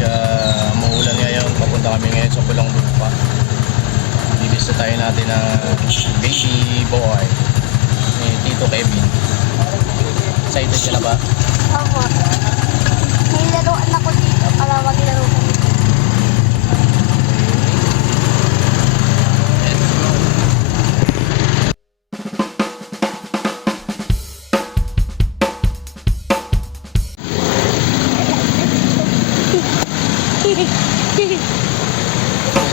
guys, maulan ngayon. Papunta kami ngayon sa Pulang Lupa. Bibista tayo natin ng baby boy ni Tito Kevin. Excited ka na ba? Opo. May laruan ako dito para maglaro kami.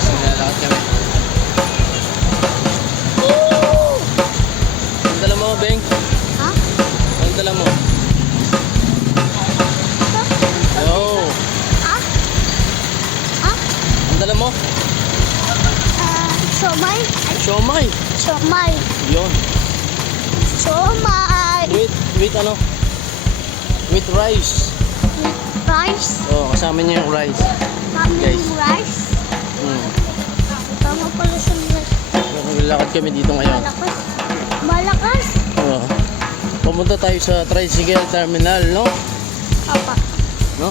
Sinalakad kami. Ang dala mo, Beng? Ha? Ang dala mo? Oh. Ha? Ha? Ang dala mo? Siomay? Siomay. Siomay. Yun. Siomay. With ano? With rice. Rice. Oh, kasama niya yung rice. Kami Guys. yung rice. Tama pala sa rice. Naglalakad kami dito ngayon. Malakas. Malakas. Oh. Pumunta tayo sa tricycle terminal, no? Apa. No?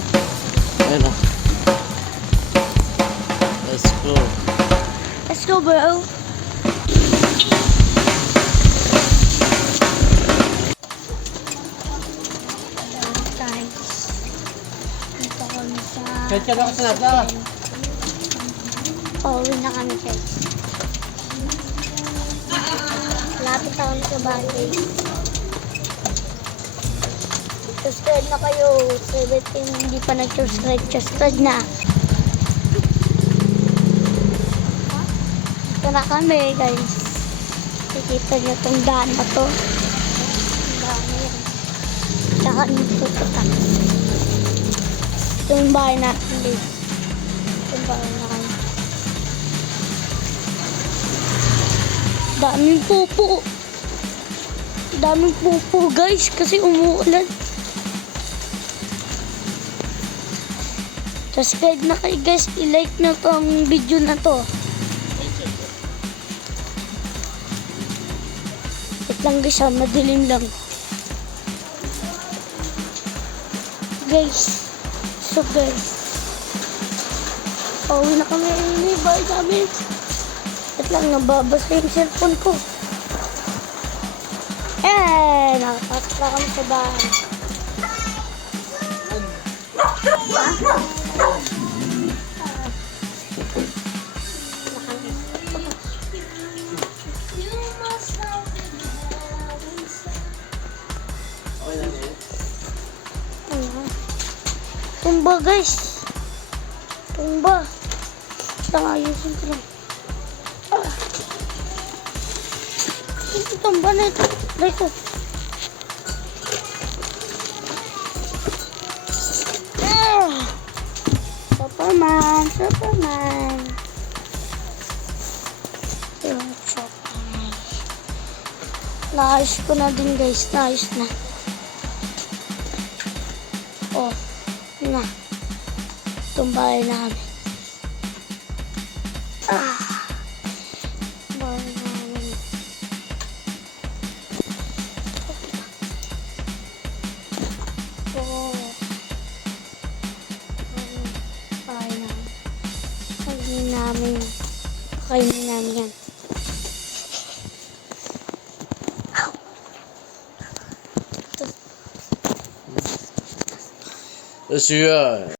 Ayun, no? Let's go. Let's go, bro. Guys. Dito kami sa... Kaya ka sa nata. Pauwi na kami, guys. Lapit ako sa bahay. Subscribe na kayo. 17 hindi pa nag-subscribe. Subscribe na. Ito na kami, guys. Nakikita niyo itong daan na to. Ang dami yan. Tsaka nagtututak. Ito yung bahay natin, guys. Ito yung bahay na kami. Daming pupo. Daming pupo, guys, kasi umuulan. Subscribe na kayo, guys. I-like na tong video na to. Wait lang, guys, madilim lang. Guys. So, guys. Pauwi na kami. May bahay namin. Wait lang, nababasa yung cellphone ko. Nakapasok na kami sa bahay. Tumba, guys. Tumba. Lang, ayusin ko lang. Ito tumba na ito. Dito. Superman. Superman. Naayos ko na din, guys. Naayos na. Oh. Na. Itong bahay namin. Bahay namin. Oh. Bahay namin. Kainin namin. Kainin namin yan. Let's see.